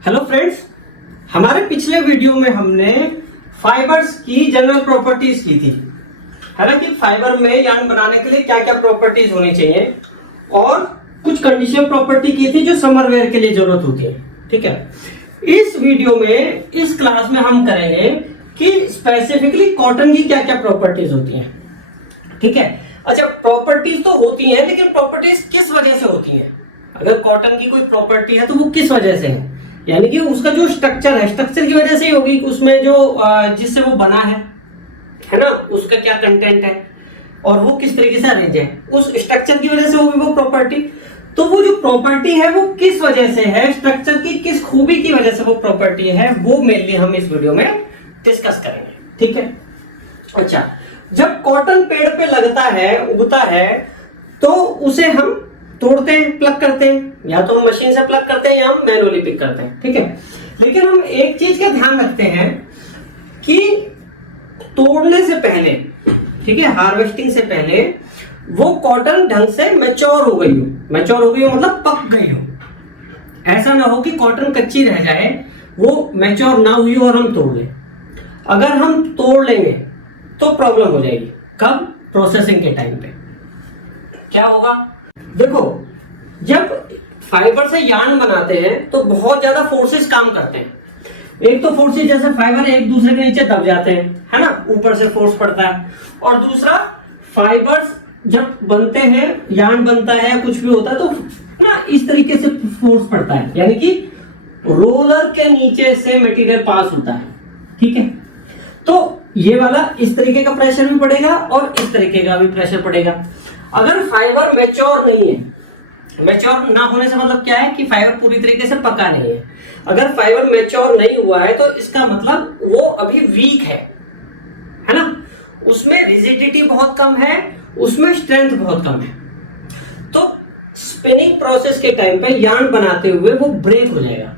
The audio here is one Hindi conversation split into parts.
हेलो फ्रेंड्स, हमारे पिछले वीडियो में हमने फाइबर्स की जनरल प्रॉपर्टीज की थी। हालांकि फाइबर में यार्न बनाने के लिए क्या क्या प्रॉपर्टीज होनी चाहिए और कुछ कंडीशन प्रॉपर्टी की थी जो समरवेयर के लिए जरूरत होती है। ठीक है, इस वीडियो में इस क्लास में हम करेंगे कि स्पेसिफिकली कॉटन की क्या क्या प्रॉपर्टीज होती हैं। ठीक है, अच्छा प्रॉपर्टीज तो होती हैं, लेकिन प्रॉपर्टीज किस वजह से होती हैं? अगर कॉटन की कोई प्रॉपर्टी है तो वो किस वजह से है, यानी कि उसका जो स्ट्रक्चर है, स्ट्रक्चर की वजह से ही होगी। उसमें जो जिससे वो बना है ना, उसका क्या कंटेंट है और वो किस तरीके से अरेंज है, उस स्ट्रक्चर की वजह से होगी वो प्रॉपर्टी। तो वो जो प्रॉपर्टी है वो किस वजह से है, स्ट्रक्चर की किस खूबी की वजह से वो प्रॉपर्टी है, वो मेनली हम इस वीडियो में डिस्कस करेंगे। ठीक है, अच्छा जब कॉटन पेड़ पे लगता है, उगता है, तो उसे हम तोड़ते हैं, प्लग करते हैं, या तो हम मशीन से प्लग करते हैं या हम मैनुअली पिक करते हैं। ठीक है, लेकिन हम एक चीज का ध्यान रखते हैं कि तोड़ने से पहले, ठीक है, हार्वेस्टिंग से पहले वो कॉटन ढंग से मैच्योर हो गई हो। मैच्योर हो गई हो मतलब पक गई हो। ऐसा ना हो कि कॉटन कच्ची रह जाए, वो मैच्योर ना हुई हो और हम तोड़ लें। अगर हम तोड़ लेंगे तो प्रॉब्लम हो जाएगी। कब? प्रोसेसिंग के टाइम पे क्या होगा? देखो, जब फाइबर से यार्न बनाते हैं तो बहुत ज्यादा फोर्सेस काम करते हैं। एक तो फोर्सेस जैसे फाइबर एक दूसरे के नीचे दब जाते हैं, है ना, ऊपर से फोर्स पड़ता है। और दूसरा, फाइबर्स जब बनते हैं, यार्न बनता है, कुछ भी होता है तो ना इस तरीके से फोर्स पड़ता है, यानी कि रोलर के नीचे से मटेरियल पास होता है। ठीक है, तो ये वाला इस तरीके का प्रेशर भी पड़ेगा और इस तरीके का भी प्रेशर पड़ेगा। अगर फाइबर मैच्योर नहीं है, मैच्योर ना होने से मतलब क्या है कि फाइबर पूरी तरीके से पका नहीं है। अगर फाइबर मैच्योर नहीं हुआ है तो इसका मतलब वो अभी वीक है ना, उसमें रिजिडिटी बहुत कम है, उसमें स्ट्रेंथ बहुत कम है। तो स्पिनिंग प्रोसेस के टाइम पे यार्न बनाते हुए वो ब्रेक हो जाएगा।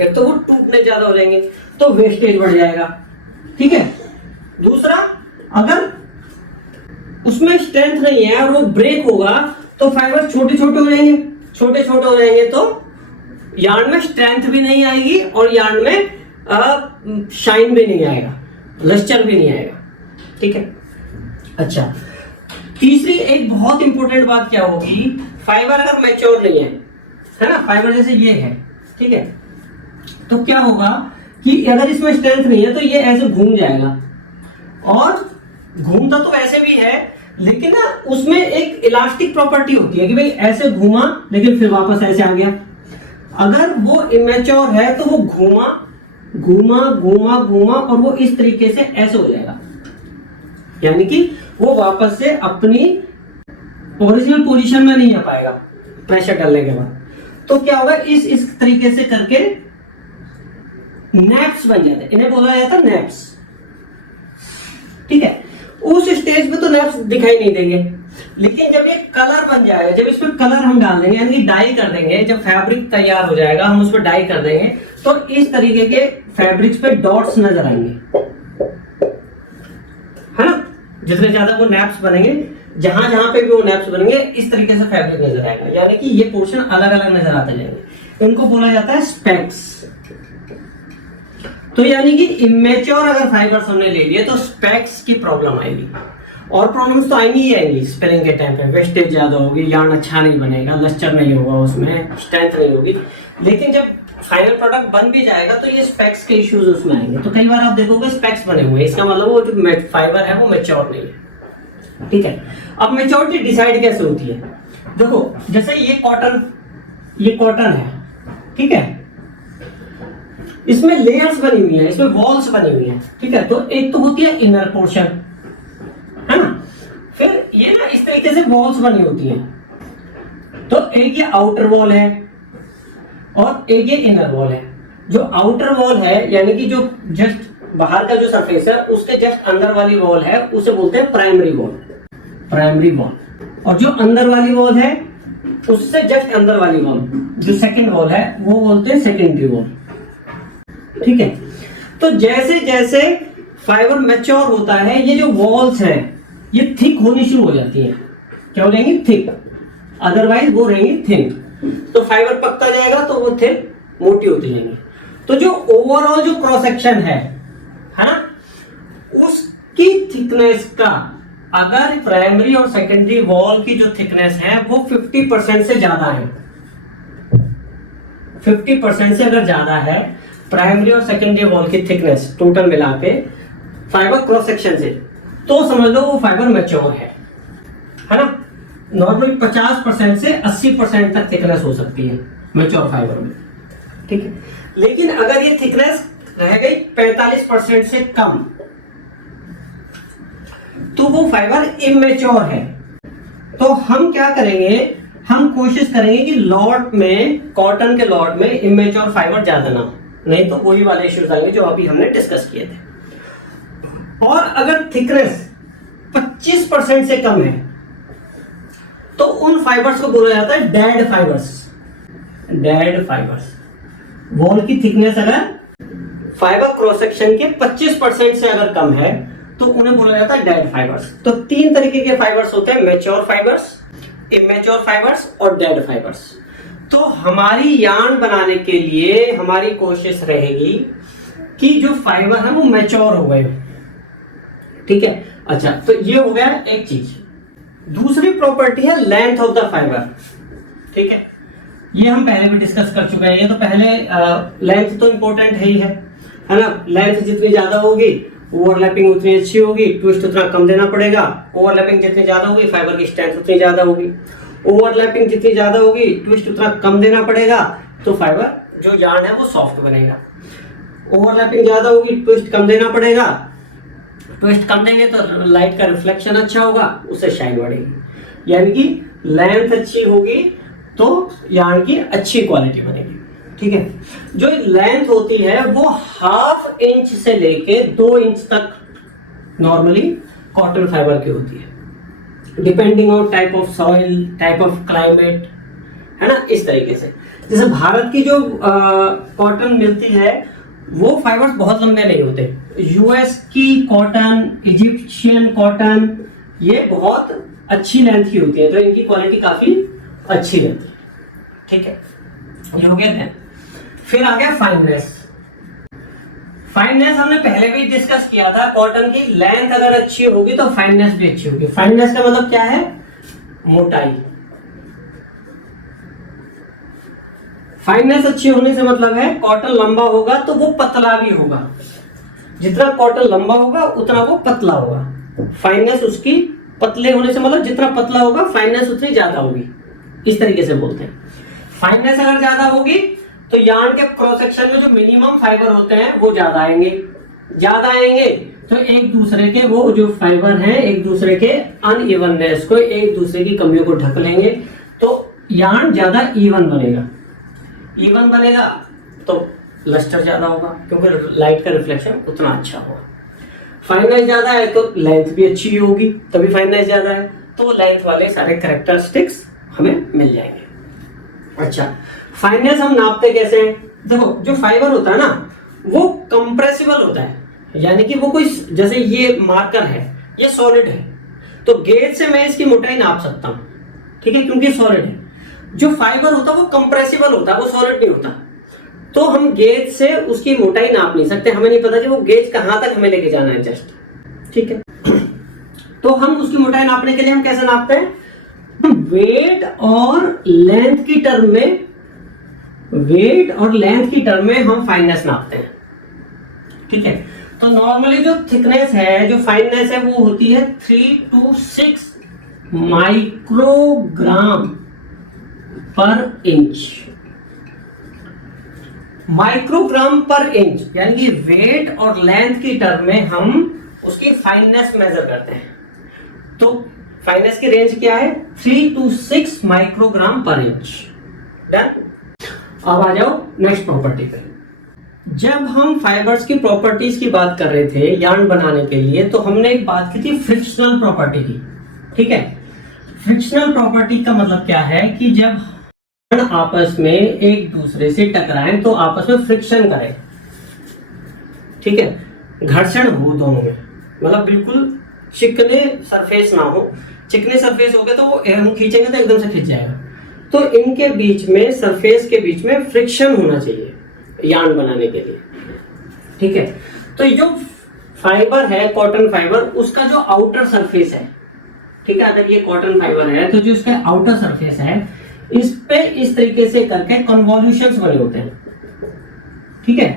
एक तो वो टूटने ज्यादा हो जाएंगे तो वेस्टेज बढ़ जाएगा। ठीक है, दूसरा, अगर उसमें स्ट्रेंथ नहीं है और वो ब्रेक होगा तो फाइबर छोटे छोटे हो जाएंगे। छोटे छोटे हो जाएंगे तो यार्न में स्ट्रेंथ भी नहीं आएगी और यार्न में शाइन भी नहीं आएगा, लस्टर भी नहीं आएगा। ठीक है, अच्छा तीसरी एक बहुत इंपॉर्टेंट बात क्या होगी, फाइबर अगर मैच्योर नहीं है ना, फाइबर जैसे ये है, ठीक है, तो क्या होगा कि अगर इसमें स्ट्रेंथ नहीं है तो ये ऐसे घूम जाएगा। और घूमता तो ऐसे भी है, लेकिन ना उसमें एक इलास्टिक प्रॉपर्टी होती है कि भाई ऐसे घूमा लेकिन फिर वापस ऐसे आ गया। अगर वो इमेच्योर है तो वो घूमा घूमा घूमा घूमा और वो इस तरीके से ऐसे हो जाएगा, यानी कि वो वापस से अपनी ओरिजिनल पोजीशन में नहीं आ पाएगा प्रेशर डालने के बाद। तो क्या होगा, इस तरीके से करके नैप्स बन जाते हैं, इन्हें बोला जाता है नैप्स। ठीक है, उस स्टेज पे तो नैप्स दिखाई नहीं देंगे, लेकिन जब ये कलर बन जाएगा, जब इसमें कलर हम डाल देंगे, यानी कि डाई कर देंगे, जब फैब्रिक तैयार हो जाएगा हम उस पर डाई कर देंगे तो इस तरीके के फैब्रिक्स पे डॉट्स नजर आएंगे, है ना। जितने ज्यादा वो नैप्स बनेंगे, जहां जहां पे भी वो नैप्स बनेंगे, इस तरीके से फैब्रिक नजर आएगा, यानी कि ये पोर्शन अलग अलग नजर आते जाएंगे। इनको बोला जाता है स्पेक्स। तो यानी कि इमेच्योर अगर फाइबर्स हमने ले लिए तो स्पेक्स की प्रॉब्लम आएगी, और प्रॉब्लम्स तो आएंगी ही आएंगी। स्पिनिंग के टाइम पे वेस्टेज ज्यादा होगी, यार्न अच्छा नहीं बनेगा, लस्टर नहीं होगा, उसमें स्ट्रेंथ नहीं होगी। लेकिन जब फाइनल प्रोडक्ट बन भी जाएगा तो ये स्पेक्स के इश्यूज उसमें आएंगे। तो कई बार आप देखोगे स्पेक्स बने हुए, इसका मतलब वो जो फाइबर है वो मैच्योर नहीं है। ठीक है, अब मैच्योरिटी डिसाइड कैसे होती है? देखो, जैसे ये कॉटन है, ठीक है, इसमें लेयर्स बनी हुई है, इसमें वॉल्स बनी हुई है। ठीक है, तो एक तो होती है इनर पोर्शन, है ना, फिर ये ना इस तरीके से वॉल्स बनी होती है। तो एक ये आउटर वॉल है और एक ये इनर वॉल है। जो आउटर वॉल है, यानी कि जो जस्ट बाहर का जो सरफेस है उसके जस्ट अंदर वाली वॉल है, उसे बोलते हैं प्राइमरी वॉल। Primary wall. और जो अंदर वाली वॉल है उससे जस्ट अंदर वाली वॉल, जो सेकेंड वॉल है, वो बोलते हैं सेकेंडरी वॉल। ठीक है, तो जैसे जैसे फाइबर मैच्योर होता है, ये जो वॉल्स है ये थिक होनी शुरू हो जाती है। क्या हो जाएंगी? थिक, अदरवाइज वो रहेंगी थिन। तो फाइबर पकता जाएगा तो वो थिन मोटी होती जाएंगी। तो जो ओवरऑल जो क्रॉस सेक्शन है ना, उसकी थिकनेस का अगर प्राइमरी और सेकेंडरी वॉल की जो थिकनेस है वो 50% से ज्यादा है, 50% से अगर ज्यादा है प्राइमरी और सेकेंडरी वॉल की थिकनेस टोटल मिला के फाइबर क्रॉस सेक्शन से, तो समझ लो वो फाइबर मैच्योर है ना। नॉर्मली 50% से 80% तक थिकनेस हो सकती है मैच्योर फाइबर में, ठीक है। लेकिन अगर ये थिकनेस रह गई 45% से कम, तो वो फाइबर इमेच्योर है। तो हम क्या करेंगे, हम कोशिश करेंगे कि लॉट में, कॉटन के लॉट में इमेच्योर फाइबर ज्यादा ना हो, नहीं तो वही वाले इश्यूज आएंगे जो अभी हमने डिस्कस किए थे। और अगर थिकनेस 25% से कम है तो उन फाइबर्स को बोला जाता है dead fibres. Dead fibres, wall की थिकनेस अगर फाइबर क्रॉस सेक्शन के 25% से अगर कम है तो उन्हें बोला जाता है डेड फाइबर्स। तो 3 तरीके के फाइबर्स होते हैं, मैच्योर फाइबर्स, इमेच्योर फाइबर्स और डेड फाइबर्स। तो हमारी यार्न बनाने के लिए हमारी कोशिश रहेगी कि जो फाइबर है वो मैच्योर हो गए, ठीक है। अच्छा, तो ये हो गया एक चीज। दूसरी प्रॉपर्टी है लेंथ ऑफ द फाइबर, ठीक है। ये हम पहले भी डिस्कस कर चुके हैं। ये तो पहले लेंथ तो इंपॉर्टेंट है ही है ना। लेंथ जितनी ज्यादा होगी ओवरलैपिंग उतनी अच्छी होगी, ट्विस्ट उतना कम देना पड़ेगा। ओवरलैपिंग जितनी ज्यादा होगी फाइबर की स्ट्रेंथ उतनी ज्यादा होगी। ओवरलैपिंग जितनी ज्यादा होगी ट्विस्ट उतना कम देना पड़ेगा, तो फाइबर जो यार्न है वो सॉफ्ट बनेगा। ओवरलैपिंग ज्यादा होगी, ट्विस्ट कम देना पड़ेगा। ट्विस्ट कम देंगे तो लाइट का रिफ्लेक्शन अच्छा होगा, उससे शाइन बढ़ेगी। यानी कि लेंथ अच्छी होगी तो यार्न की अच्छी क्वालिटी बनेगी, ठीक है। जो लेंथ होती है वो 1/2 इंच से लेके 2 इंच तक नॉर्मली कॉटन फाइबर की होती है, depending on type of soil, type of climate, है ना। इस तरीके से जैसे भारत की जो कॉटन मिलती है वो फाइबर्स बहुत लंबे नहीं होते। यूएस की कॉटन, इजिप्शियन कॉटन, ये बहुत अच्छी लेंथ की होती है, तो इनकी क्वालिटी काफी अच्छी रहती है, ठीक है। ये हो गया था। फिर आ गया फाइननेस। फाइननेस हमने पहले भी डिस्कस किया था। कॉटन की लेंथ अगर अच्छी होगी तो फाइननेस भी अच्छी होगी। फाइननेस का मतलब क्या है, मोटाई। फाइननेस अच्छी होने से मतलब है कॉटन लंबा होगा तो वो पतला भी होगा। जितना कॉटन लंबा होगा उतना वो पतला होगा। फाइननेस उसकी पतले होने से मतलब जितना पतला होगा फाइननेस उतनी ज्यादा होगी, इस तरीके से बोलते हैं। फाइननेस अगर ज्यादा होगी तो यार्न के क्रॉस सेक्शन में जो मिनिमम फाइबर होते हैं वो ज्यादा आएंगे। ज्यादा आएंगे तो एक दूसरे के वो जो फाइबर हैं एक दूसरे के अनइवननेस को, एक दूसरे की कमियों को ढक लेंगे, तो यार्न ज्यादा इवन बनेगा। इवन बनेगा तो लस्टर ज्यादा होगा क्योंकि लाइट का रिफ्लेक्शन उतना अच्छा होगा। फाइननेस ज्यादा है तो लेंथ भी अच्छी होगी, तभी फाइननेस ज्यादा है, तो लेंथ वाले सारे कैरेक्टरिस्टिक्स हमें मिल जाएंगे। अच्छा, फाइननेस हम नापते कैसे हैं? देखो, जो फाइबर होता है ना वो कंप्रेसिबल होता है, यानी कि वो कोई, जैसे ये मार्कर है, ये सॉलिड है, तो गेज से मैं इसकी मोटाई नाप सकता हूं, ठीक है, क्योंकि सॉलिड है। जो फाइबर होता है वो कंप्रेसिबल होता है, वो सॉलिड नहीं होता, तो हम गेज से उसकी मोटाई नाप नहीं सकते। हमें नहीं पता कि वो गेज कहां तक हमें लेके जाना है, जस्ट, ठीक है। तो हम उसकी मोटाई नापने के लिए हम कैसे नापते हैं? वेट और लेंथ की टर्म में, वेट और लेंथ की टर्म में हम फाइननेस नापते हैं, ठीक है। तो नॉर्मली जो थिकनेस है, जो फाइननेस है, वो होती है 3 to 6 माइक्रोग्राम पर इंच। माइक्रोग्राम पर इंच, यानी कि वेट और लेंथ की टर्म में हम उसकी फाइननेस मेजर करते हैं। तो फाइननेस की रेंज क्या है? 3 to 6 माइक्रोग्राम पर इंच। डन। अब आ जाओ नेक्स्ट प्रॉपर्टी पे। जब हम फाइबर्स की प्रॉपर्टीज की बात कर रहे थे यार्न बनाने के लिए, तो हमने एक बात की थी फ्रिक्शनल प्रॉपर्टी की, ठीक है। फ्रिक्शनल प्रॉपर्टी का मतलब क्या है कि जब आपस में एक दूसरे से टकराएं तो आपस में फ्रिक्शन करें, ठीक है, घर्षण हो दोनों में, मतलब बिल्कुल चिकने सरफेस ना हो। चिकने सरफेस हो गए तो वो हम खींचेंगे तो एकदम से खींच जाएगा, तो इनके बीच में, सरफेस के बीच में फ्रिक्शन होना चाहिए यार्न बनाने के लिए। ठीक है, तो ये जो फाइबर है कॉटन फाइबर, उसका जो आउटर सरफेस है, ठीक है, अगर ये कॉटन फाइबर है तो जो इसका आउटर सरफेस है इस पे इस तरीके से करके कन्वॉल्यूशंस बने होते हैं। ठीक है,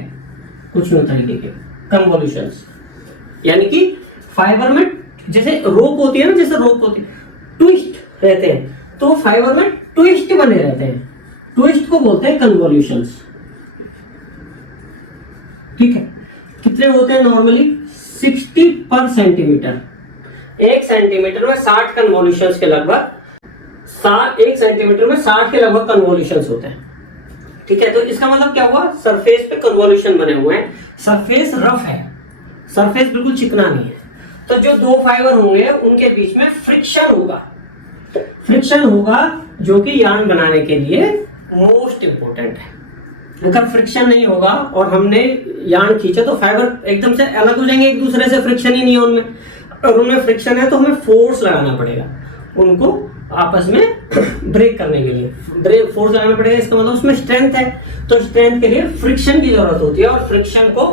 कुछ यूं तरीके के कन्वॉल्यूशंस, यानी कि फाइबर में जैसे रोप होती है ना, जैसे रोप होती है, ट्विस्ट रहते हैं, तो फाइबर में ट्विस्ट बने रहते हैं, ट्विस्ट को बोलते हैं कन्वॉल्यूशंस। ठीक है, कितने होते हैं नॉर्मली? 60 पर सेंटीमीटर। 1 सेंटीमीटर में 60 कन्वॉल्यूशंस के लगभग, 1 सेंटीमीटर में 60 के लगभग कन्वॉल्यूशंस होते हैं। ठीक है, तो इसका मतलब क्या हुआ? सरफेस पे कन्वॉल्यूशन बने हुए हैं, सरफेस रफ है, सरफेस बिल्कुल चिकना नहीं है। तो जो दो फाइबर होंगे उनके बीच में फ्रिक्शन होगा, फ्रिक्शन होगा जो कि यार्न बनाने के लिए मोस्ट इंपोर्टेंट है। अगर फ्रिक्शन नहीं होगा और हमने यार्न खींचा तो फाइबर एकदम से अलग हो जाएंगे एक दूसरे से, फ्रिक्शन ही नहीं है उनमें। और उनमें फ्रिक्शन है तो हमें फोर्स लगाना पड़ेगा उनको आपस में ब्रेक करने के लिए, ब्रेक फोर्स लगाना पड़ेगा। इसका मतलब उसमें स्ट्रेंथ है, तो स्ट्रेंथ के लिए फ्रिक्शन की जरूरत होती है, और फ्रिक्शन को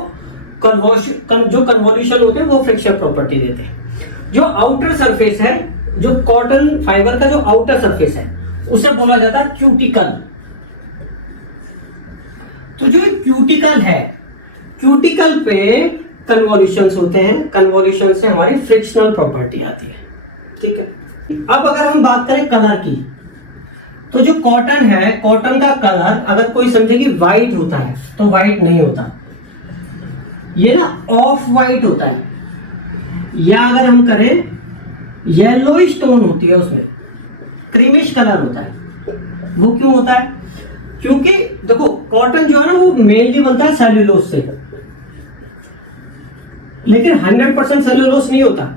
जो कन्वॉल्यूशन होते हैं वो फ्रिक्शन प्रॉपर्टी देते हैं। जो आउटर सरफेस है, जो कॉटन फाइबर का जो आउटर सरफेस है उसे बोला जाता है क्यूटिकल। तो जो क्यूटिकल है, क्यूटिकल पे कन्वॉल्यूशंस होते हैं, कन्वॉल्यूशन से हमारी फ्रिक्शनल प्रॉपर्टी आती है। ठीक है, अब अगर हम बात करें कलर की, तो जो कॉटन है, कॉटन का कलर अगर कोई समझे कि व्हाइट होता है तो व्हाइट नहीं होता, ये ना ऑफ व्हाइट होता है। या अगर हम करें येलोइश टोन होती है, उसमें क्रीमिश कलर होता है। वो क्यों होता है? क्योंकि देखो कॉटन जो है ना वो मेनली बनता है सेल्यूलोज से, लेकिन 100% सेल्यूलोज नहीं होता,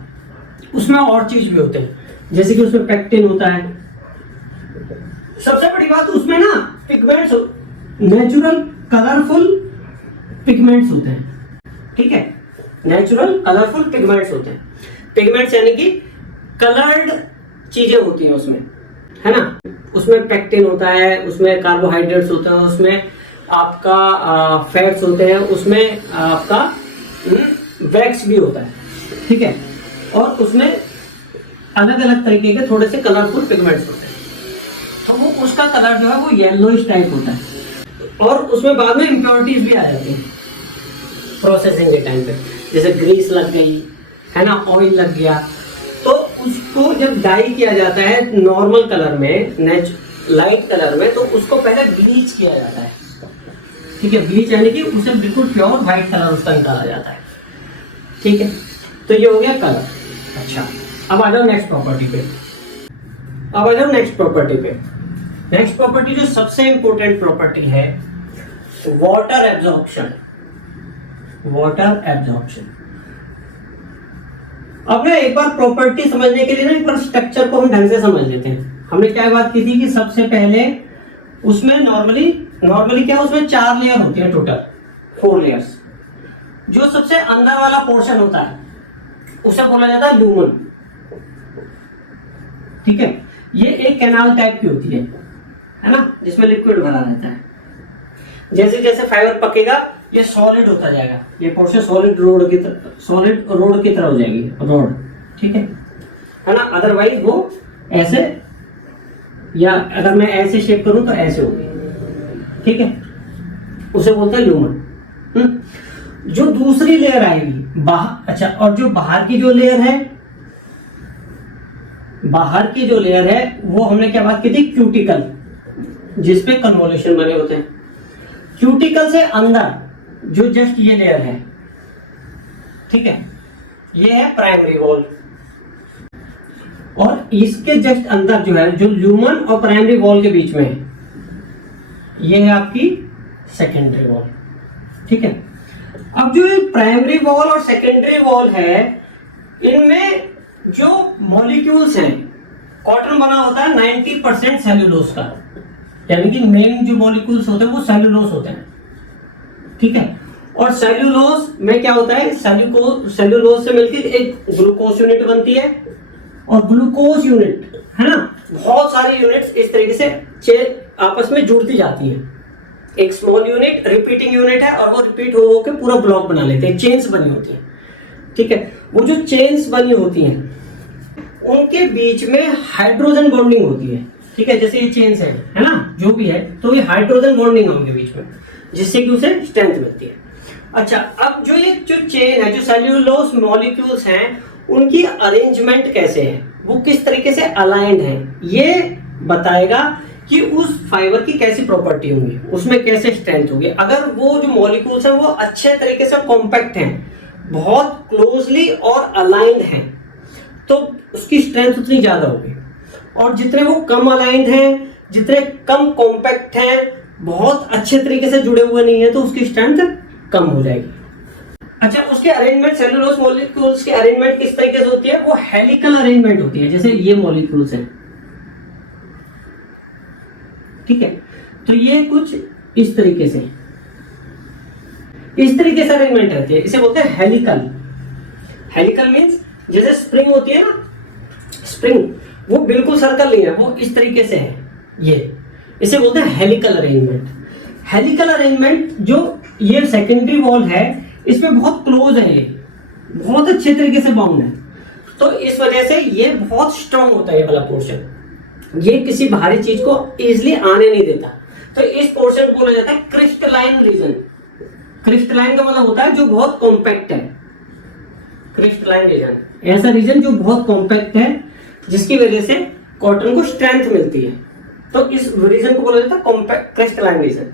उसमें और चीज भी होते हैं, जैसे कि उसमें पेक्टिन होता है। सबसे बड़ी बात उसमें ना पिगमेंट्स, नेचुरल कलरफुल पिगमेंट्स होते हैं। ठीक है, नेचुरल कलरफुल पिगमेंट्स होते हैं। पिगमेंट्स यानी कि कलर्ड चीजें होती हैं उसमें, है ना। उसमें पेक्टिन होता है, उसमें कार्बोहाइड्रेट्स होते हैं, उसमें आपका फैट्स होते हैं, उसमें आपका वैक्स भी होता है। ठीक है, और उसमें अलग अलग तरीके के थोड़े से कलरफुल पिगमेंट्स होते हैं, तो वो उसका कलर जो है वो येलोइश टाइप होता है। और उसमें बाद में इम्प्योरिटीज भी आ जाती हैं प्रोसेसिंग के टाइम पे, जैसे ग्रीस लग गई, है ना, ऑयल लग गया, तो उसको जब डाई किया जाता है नॉर्मल कलर में, लाइट कलर में, तो उसको पहले ब्लीच किया जाता है। ठीक है, ब्लीच यानी कि उसे बिल्कुल प्योर व्हाइट कलर उसका निकाला जाता है। ठीक है, तो ये हो गया कलर। अच्छा, अब आ जाओ नेक्स्ट प्रॉपर्टी पे। अब आ जाओ नेक्स्ट प्रॉपर्टी पे। नेक्स्ट प्रॉपर्टी जो सबसे इंपॉर्टेंट प्रॉपर्टी है, वाटर एब्जॉर्प्शन। Water absorption. अब ना एक बार प्रॉपर्टी समझने के लिए ना एक बार स्ट्रक्चर को हम ढंग से समझ लेते हैं। हमने क्या बात की थी कि सबसे पहले उसमें नॉर्मली क्या, उसमें 4 लेयर होती है, टोटल 4 लेयर्स। जो सबसे अंदर वाला पोर्शन होता है उसे बोला जाता है लूमन। ठीक है, ये एक कैनाल टाइप की होती है ना, जिसमें लिक्विड भरा रहता है। जैसे जैसे फाइबर पकेगा ये सॉलिड होता जाएगा, ये पोर्शन सॉलिड रोड की तरह हो जाएगी, रोड। ठीक है ना, अदरवाइज वो ऐसे, या अगर मैं ऐसे शेप करूं तो ऐसे होगी। ठीक है, उसे बोलते हैं लूमन। जो दूसरी लेयर आएगी बाहर, अच्छा, और जो बाहर की जो लेयर है, बाहर की जो लेयर है वो हमने क्या बात की थी, क्यूटिकल, जिसपे कन्वॉल्यूशन बने होते हैं। क्यूटिकल से अंदर जो जस्ट ये लेयर है, ठीक है, ये है प्राइमरी वॉल, और इसके जस्ट अंदर जो है, जो ल्यूमन और प्राइमरी वॉल के बीच में है, ये है आपकी सेकेंडरी वॉल। ठीक है, अब जो प्राइमरी वॉल और सेकेंडरी वॉल है, इनमें जो मॉलिक्यूल्स हैं, कॉटन बना होता है 90% सेल्यूलोज का, यानी कि मेन जो मॉलिक्यूल्स होते हैं वो सेल्यूलोज होते हैं। ठीक है, और सेल्यूलोज में क्या होता है, सेल्यूलोज से मिलकर एक ग्लूकोज यूनिट बनती है, और ग्लूकोज यूनिट, है ना, बहुत सारी यूनिट्स इस तरीके से चेन आपस में जुड़ती जाती हैं। एक स्मॉल यूनिट रिपीटिंग यूनिट है और वो रिपीट हो के पूरा ब्लॉक बना लेते हैं, चेन्स बनी होती हैं। ठीक है, वो जो चेन्स बनी होती हैं उनके बीच में हाइड्रोजन बॉन्डिंग होती है। ठीक है, जैसे ये चेन्स है ना, जो भी है, तो ये हाइड्रोजन बॉन्डिंग है उनके बीच में, जिससे कि उसे स्ट्रेंथ मिलती है। अच्छा, अब जो ये जो चेन है, जो सेल्यूलोज मॉलिक्यूल्स हैं, उनकी अरेंजमेंट कैसे है, वो किस तरीके से अलाइंड है, ये बताएगा कि उस फाइबर की कैसी प्रॉपर्टी होंगी, उसमें कैसे स्ट्रेंथ होगी। अगर वो जो मॉलिक्यूल्स हैं वो अच्छे तरीके से कॉम्पैक्ट हैं, बहुत क्लोजली और अलाइंड हैं, तो उसकी स्ट्रेंथ उतनी ज्यादा होगी। और जितने वो कम अलाइंड हैं, जितने कम कॉम्पैक्ट हैं, बहुत अच्छे तरीके से जुड़े हुए नहीं है, तो उसकी स्ट्रेंथ कम हो जाएगी। अच्छा, उसके अरेंजमेंट, सेलुलोज मॉलिक्यूल्स की अरेंजमेंट किस तरीके से होती है, वो हेलिकल अरेंजमेंट होती है। जैसे ये मॉलिक्यूल्स हैं, ठीक है, तो ये कुछ इस तरीके से अरेंजमेंट रहती है, इसे बोलते हैं हेलिकल। हेलिकल मींस जैसे स्प्रिंग होती है ना, स्प्रिंग वो बिल्कुल सर्कल नहीं है, वो इस तरीके से है, ये इसे बोलते हैं हेलिकल अरेंजमेंट। हेलिकल अरेंजमेंट जो ये सेकेंडरी वॉल है, इसमें बहुत क्लोज है, ये बहुत अच्छे तरीके से बाउंड है, तो इस वजह से ये बहुत स्ट्रांग होता है। ये वाला पोर्शन ये किसी बाहरी चीज को इजिली आने नहीं देता, तो इस पोर्शन को बोला जाता है क्रिस्टलाइन रीजन। क्रिस्टलाइन का मतलब होता है जो बहुत कॉम्पैक्ट है, क्रिस्टलाइन रीजन ऐसा रीजन जो बहुत कॉम्पैक्ट है, जिसकी वजह से कॉटन को स्ट्रेंथ मिलती है, तो इस रीजन को बोला जाता है कॉम्पैक्ट क्रिस्टलाइन रीजन।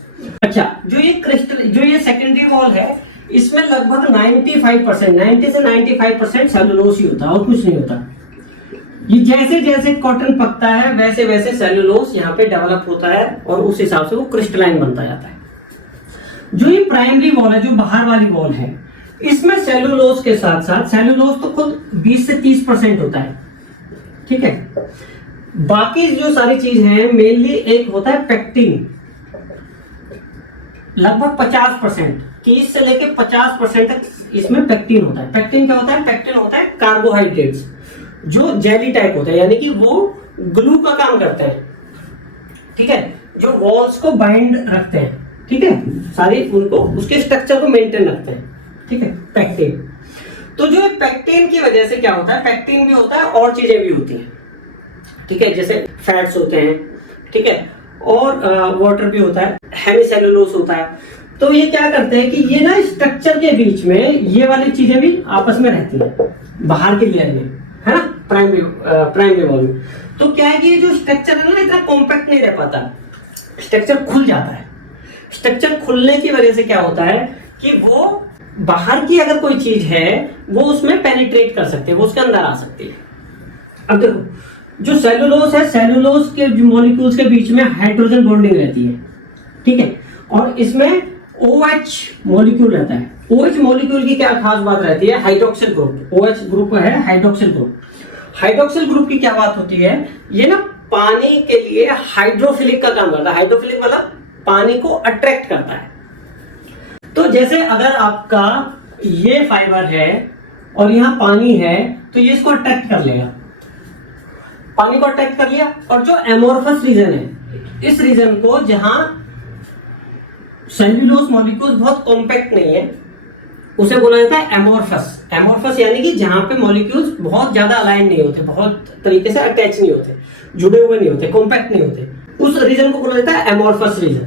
अच्छा, जो ये सेकेंडरी वॉल है, इसमें लगभग 95% 90 से 95% सेलुलोज ही होता है और कुछ नहीं होता। ये जैसे जैसे कॉटन पकता है वैसे वैसे सेलुलोज यहाँ पे डेवलप होता है और उस हिसाब से वो क्रिस्टलाइन बनता जाता है। जो ये प्राइमरी वॉल है, जो बाहर वाली वॉल है, इसमें सेलुलोज के साथ साथ, सेलुलोज तो खुद 20 से 30% होता है, ठीक है, बाकी जो सारी चीज है मेनली एक होता है पेक्टिन, लगभग 50%, 30 से लेके 50% तक इसमें पेक्टिन होता है। पेक्टिन क्या होता है? पेक्टिन होता है कार्बोहाइड्रेट्स जो जेली टाइप होते हैं, यानी कि वो ग्लू का काम करते हैं, ठीक है, जो वॉल्स को बाइंड रखते हैं, ठीक है, सारी उनको उसके स्ट्रक्चर को मेंटेन रखते हैं, ठीक है, पेक्टिन। तो जो पेक्टिन की वजह से क्या होता है, पेक्टिन भी होता है और चीजें भी होती हैं, ठीक है, जैसे फैट्स होते हैं, ठीक है, और वाटर भी होता है, हेमीसेलुलोज होता है। तो ये क्या करते हैं कि ये ना स्ट्रक्चर के बीच में ये वाली चीजें भी आपस में रहती हैं बाहर के लेयर में, है ना, प्राइमरी वॉल में। तो क्या है कि ये जो स्ट्रक्चर है ना, इतना कॉम्पैक्ट नहीं रह पाता, स्ट्रक्चर खुल जाता है। स्ट्रक्चर खुलने की वजह से क्या होता है कि वो बाहर की अगर कोई चीज है वो उसमें पेनिट्रेट कर सकती है, वो उसके अंदर आ सकती है। अब देखो, जो सेलुलोज है, सेलुलोज के मॉलिक्यूल्स के बीच में हाइड्रोजन बॉन्डिंग रहती है, ठीक है, और इसमें OH मॉलिक्यूल रहता है। OH मॉलिक्यूल की क्या खास बात रहती है? Hydroxyl group. OH ग्रुप है हाइड्रोक्सिल ग्रुप। हाइड्रोक्सिल ग्रुप की क्या बात होती है? ये ना पानी के लिए हाइड्रोफिलिक का काम करता है। हाइड्रोफिलिक मतलब पानी को अट्रैक्ट करता है। तो जैसे अगर आपका ये फाइबर है और यहाँ पानी है, तो ये इसको अट्रैक्ट कर लेगा, पानी को अट्रैक्ट कर लिया। और जो एमोर्फस रीजन है, इस रीजन को जहां सेल्यूलोज मॉलिक्यूल्स बहुत कॉम्पैक्ट नहीं है, उसे बोला जाता है एमोर्फस। एमोर्फस यानी कि जहां पे मॉलिक्यूल्स बहुत ज्यादा अलाइन नहीं होते, बहुत तरीके से अटैच नहीं होते, जुड़े हुए नहीं होते, कॉम्पैक्ट नहीं होते, उस रीजन को बोला जाता है एमोर्फस रीजन।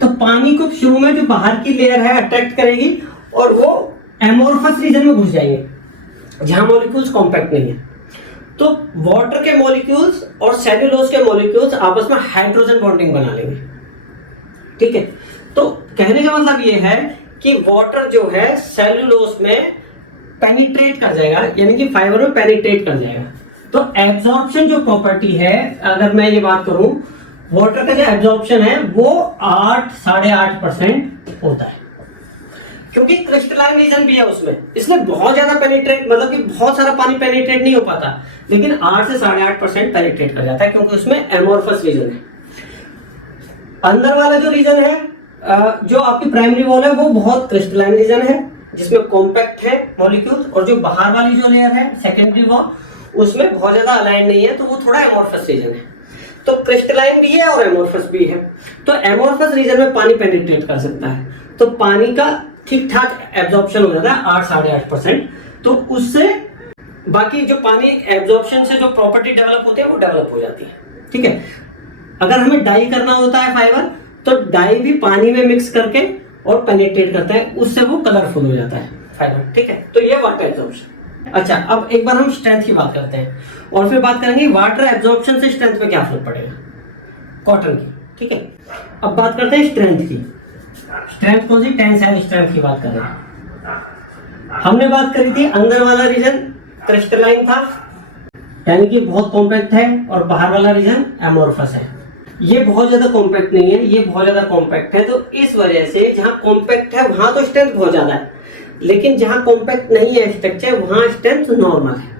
तो पानी को शुरू में जो बाहर की लेयर है अट्रैक्ट करेगी और वो एमोर्फस रीजन में घुस जाएंगे जहां मॉलिक्यूल्स कॉम्पैक्ट नहीं है। तो वाटर के मॉलिक्यूल्स और सेल्यूलोज के मॉलिक्यूल्स आपस में हाइड्रोजन बॉन्डिंग बना लेंगे, ठीक है। तो कहने का मतलब ये है कि वाटर जो है सेल्यूलोज में पेनिट्रेट कर जाएगा, यानी कि फाइबर में पेनिट्रेट कर जाएगा। तो एब्जॉर्प्शन जो प्रॉपर्टी है, अगर मैं ये बात करूं, वाटर का जो एब्जॉर्प्शन है वो 8-8.5% होता है, क्योंकि क्रिस्टलाइन रीजन भी है उसमें, इसलिए बहुत ज्यादा पेनिट्रेट, मतलब कि बहुत सारा पानी पेनिट्रेट नहीं हो पाता, लेकिन 8 से 8.5% पेनिट्रेट कर जाता है, क्योंकि उसमें एमोर्फस रीजन है। अंदर वाला जो रीजन है, जो आपकी प्राइमरी वॉल है, वो बहुत क्रिस्टलाइन रीजन है जिसमें कॉम्पैक्ट है मॉलिक्यूल्स, और जो बाहर वाली जो लेयर है सेकेंडरी वॉल, उसमें बहुत ज्यादा अलाइन नहीं है, तो वो थोड़ा एमोर्फस रीजन है। तो क्रिस्टलाइन भी है और एमोर्फस भी है। तो एमोर्फस रीजन में पानी पेनिट्रेट कर सकता है, तो पानी का ठीक ठाक एब्जॉर्प्शन हो जाता है 8-8.5%। तो उससे बाकी जो पानी एब्जॉर्प्शन से जो प्रॉपर्टी डेवलप होती है वो डेवलप हो जाती है। ठीक है, अगर हमें डाई करना होता है फाइबर, तो डाई भी पानी में मिक्स करके और पेनिट्रेट करता है, उससे वो कलरफुल हो जाता है फाइबर। ठीक है, तो ये वाटर एब्जॉर्प्शन। अच्छा, अब एक बार हम स्ट्रेंथ की बात करते हैं और फिर बात करेंगे वाटर एब्जॉर्प्शन से स्ट्रेंथ में क्या फर्क पड़ेगा कॉटन की। ठीक है, अब बात करते हैं स्ट्रेंथ की। स्ट्रेंथ कौन सी? टेंसाइल स्ट्रेंथ की बात कर रहे हैं। हमने बात करी थी अंदर वाला रीजन क्रिस्टलाइन था, यानी कि बहुत कॉम्पैक्ट है, और बाहर वाला रीजन एमोर्फस है। ये बहुत ज्यादा कॉम्पैक्ट नहीं है, ये बहुत ज्यादा कॉम्पैक्ट है। तो इस वजह से जहां कॉम्पैक्ट है वहां तो स्ट्रेंथ बहुत ज्यादा है, लेकिन जहां कॉम्पैक्ट नहीं है स्ट्रक्चर वहां स्ट्रेंथ नॉर्मल है।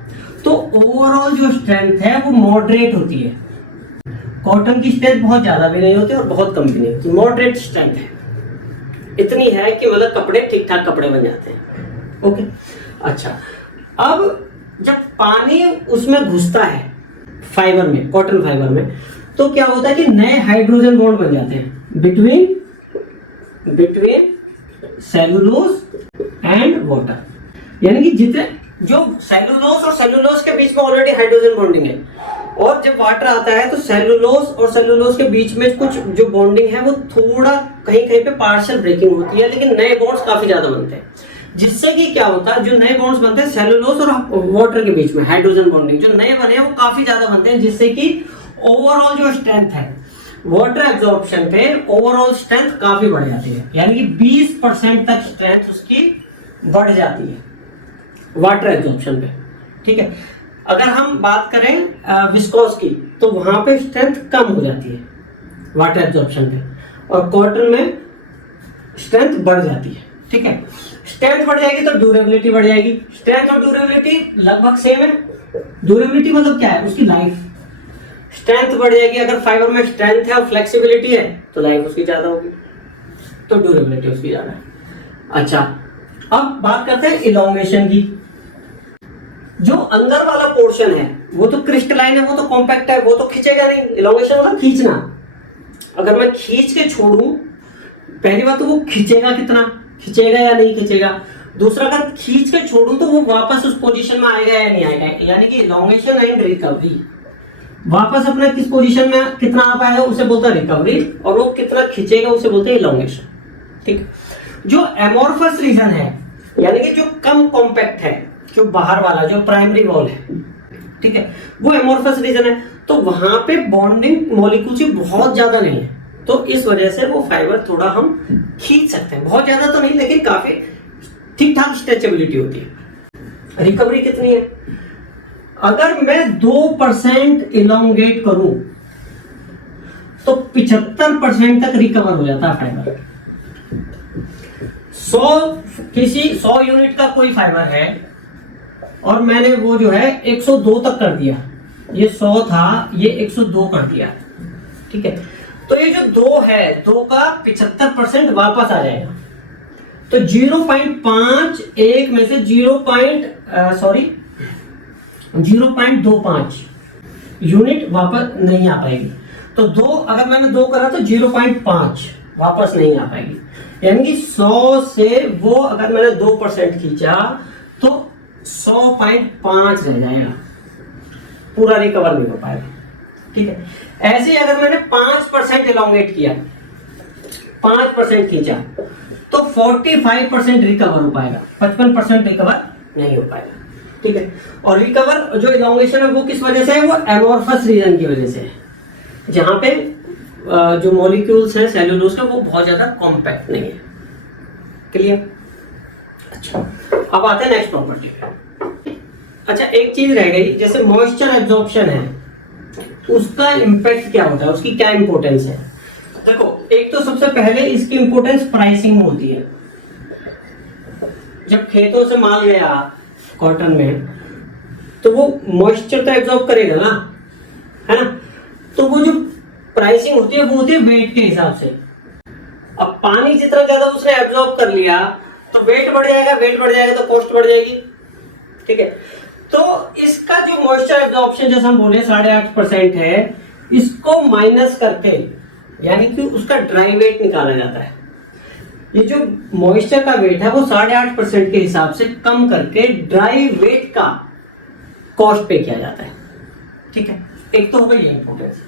तो ओवरऑल जो स्ट्रेंथ है वो मॉडरेट होती है। कॉटन की स्ट्रेंथ बहुत ज्यादा भी नहीं होती और बहुत कम भी नहीं होती, मॉडरेट स्ट्रेंथ है। इतनी है कि मतलब कपड़े ठीक ठाक कपड़े बन जाते हैं। ओके, अच्छा, अब जब पानी उसमें घुसता है फाइबर में, कॉटन फाइबर में, तो क्या होता है कि नए हाइड्रोजन बॉन्ड बन जाते हैं बिटवीन सेलुलोज एंड वाटर। यानी कि जितने जो सेलुलोज और सेलुलोज के बीच में ऑलरेडी हाइड्रोजन बॉन्डिंग है, और जब वाटर आता है तो सेलुलोज और सेलुलोज के बीच में कुछ जो बॉन्डिंग है वो थोड़ा कहीं कहीं पे पार्शियल ब्रेकिंग होती है, लेकिन नए बॉन्ड्स काफी ज्यादा बनते हैं। जिससे कि क्या होता है, जो नए बॉन्ड्स बनते हैं सेलुलोज और वाटर के बीच में हाइड्रोजन बॉन्डिंग जो नए बने हैं वो काफी ज्यादा बनते हैं, जिससे कि ओवरऑल जो स्ट्रेंथ है वाटर एब्जॉर्प्शन पे ओवरऑल स्ट्रेंथ काफी बढ़ जाती है। यानी कि 20% तक स्ट्रेंथ उसकी बढ़ जाती है वाटर एब्जॉर्प्शन पे। ठीक है, अगर हम बात करें विस्कोस की, तो वहां पे स्ट्रेंथ कम हो जाती है वाटर एब्जॉर्प्शन पे, और कॉटन में स्ट्रेंथ बढ़ जाती है। ठीक है, स्ट्रेंथ बढ़ जाएगी तो ड्यूरेबिलिटी बढ़ जाएगी। स्ट्रेंथ और ड्यूरेबिलिटी लगभग सेम है। ड्यूरेबिलिटी मतलब क्या है? उसकी लाइफ। स्ट्रेंथ बढ़ जाएगी, अगर फाइबर में स्ट्रेंथ है और फ्लेक्सिबिलिटी है तो लाइफ उसकी ज्यादा होगी, तो ड्यूरेबिलिटी उसकी ज्यादा है। अच्छा, अब बात करते हैं इलोंगेशन की। जो अंदर वाला पोर्शन है वो तो क्रिस्टलाइन है, वो तो कॉम्पैक्ट है, वो तो खींचेगा नहीं। इलोंगेशन मतलब खींचना। अगर मैं खींच के छोड़ू, पहली बात तो वो खींचेगा कितना, खींचेगा या नहीं खींचेगा। दूसरा, अगर खींच के छोड़ू तो वो वापस उस पोजीशन में आएगा या नहीं आएगा। यानी कि इलोंगेशन एंड रिकवरी, वापस अपने किस पोजीशन में कितना आ पाएगा उसे बोलते हैं रिकवरी, और वो कितना खींचेगा उसे बोलते हैं इलोंगेशन। ठीक, जो एमोर्फस रीजन है यानी कि जो कम कॉम्पैक्ट है, जो बाहर वाला जो प्राइमरी वॉल है, ठीक है, वो एमोर्फस रीजन है। तो वहां पे बॉन्डिंग मॉलिक्यूल्स की बहुत ज्यादा नहीं है, तो इस वजह से वो फाइबर थोड़ा हम खींच सकते हैं, बहुत ज्यादा तो नहीं लेकिन काफी ठीक ठाक स्ट्रेचेबिलिटी होती है। रिकवरी कितनी है? अगर मैं 2% इलोंगेट करूं तो 75% तक रिकवर हो जाता है फाइबर। 100 यूनिट का कोई फाइबर है और मैंने वो जो है 102 तक कर दिया, ये 100 था ये 102 कर दिया। ठीक है, तो ये जो 2 है, 2 का 75% वापस आ जाएगा। तो 0.51 में से 0.25 यूनिट वापस नहीं आ पाएगी। तो 2, अगर मैंने 2 करा तो 0.5 वापस नहीं आ पाएगी। यानी कि 100 से वो अगर मैंने 2% खींचा तो 100.5 रह जाएगा, पूरा रिकवर नहीं हो पाएगा। ठीक है, ऐसे ही अगर मैंने 5% इलोंगेट किया, 5% खींचा तो 45% रिकवर हो पाएगा, 55% रिकवर नहीं हो पाएगा। ठीक है, और रिकवर जो इलोंगेशन है वो किस वजह से है? वो एमोर्फस रीजन की वजह से है, जहां पे जो मॉलिक्यूल्स हैं सेलुलोज के वो बहुत ज्यादा कॉम्पैक्ट नहीं है। क्लियर? अच्छा, अब आते हैं नेक्स्ट प्रॉपर्टी पे। अच्छा, एक चीज रह गई, जैसे मॉइस्चर एब्जॉर्प्शन है उसका इंपैक्ट क्या होता है, उसकी क्या इंपॉर्टेंस है? देखो, एक तो सबसे पहले इसकी इंपॉर्टेंस प्राइसिंग में होती है। जब खेतों से माल गया कॉटन में तो वो मॉइस्चर तो एब्जॉर्ब करेगा ना, है ना? तो वो जो प्राइसिंग होती है वो होती है वेट के हिसाब से। अब पानी जितना ज्यादा उसने एब्जॉर्ब कर लिया तो वेट बढ़ जाएगा, वेट बढ़ जाएगा तो कॉस्ट बढ़ जाएगी। ठीक है, तो इसका जो मॉइस्चर एब्जॉर्प्शन जैसे हम बोले 8.5% है, इसको माइनस करके यानी कि उसका ड्राई वेट निकाला जाता है। ये जो मॉइस्चर का वेट है वो 8.5% के हिसाब से कम करके ड्राई वेट का कॉस्ट पे किया जाता है। ठीक है, एक तो हो गई इंपॉर्टेंस।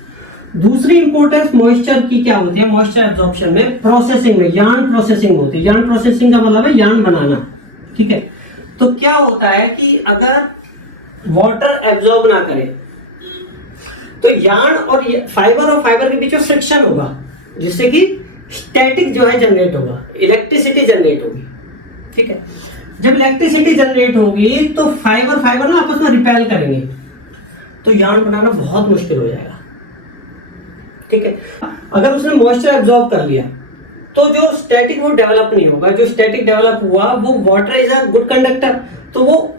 दूसरी इंपॉर्टेंस मॉइस्चर की क्या होती है, मॉइस्चर एब्जॉर्प्शन में प्रोसेसिंग में यार्न प्रोसेसिंग होती है। यार्न प्रोसेसिंग का मतलब है यार्न बनाना। ठीक है, तो क्या होता है कि अगर वाटर एब्जॉर्ब ना करे तो यार्न और फाइबर के बीच में फ्रिक्शन होगा, जिससे कि स्टैटिक जो है जनरेट होगा, इलेक्ट्रिसिटी जनरेट होगी। ठीक है, जब इलेक्ट्रिसिटी जनरेट होगी तो फाइबर ना आपस में रिपेल करेंगे, तो यार्न बनाना बहुत मुश्किल हो जाएगा। ठीक है, अगर उसने मॉइस्चर एब्जॉर्ब कर लिया तो जो स्टैटिक वो डेवलप नहीं होगा। जो स्टैटिक डेवलप हुआ वो water is a good conductor, तो वो